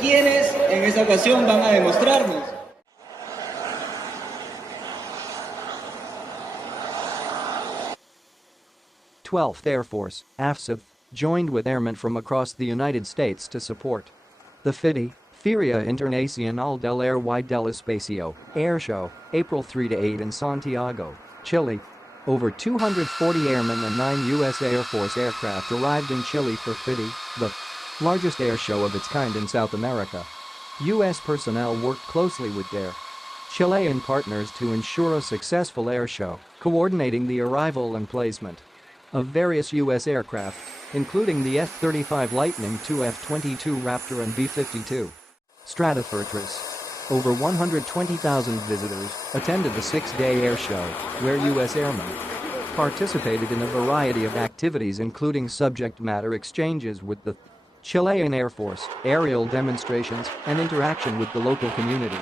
¿Quiénes en esta ocasión van a demostrarnos? 12th Air Force, AFSF, joined with airmen from across the United States to support the FIDI, Feria Internacional del Aire y del Espacio, air show, April 3-8 in Santiago, Chile. Over 240 airmen and 9 U.S. Air Force aircraft arrived in Chile for FIDI, the largest air show of its kind in South America. U.S. personnel worked closely with their Chilean partners to ensure a successful air show, coordinating the arrival and placement of various U.S. aircraft, including the F-35 Lightning II, F-22 Raptor and B-52 Stratofortress. Over 120,000 visitors attended the six-day air show, where U.S. airmen participated in a variety of activities including subject matter exchanges with the Chilean Air Force, aerial demonstrations, and interaction with the local community.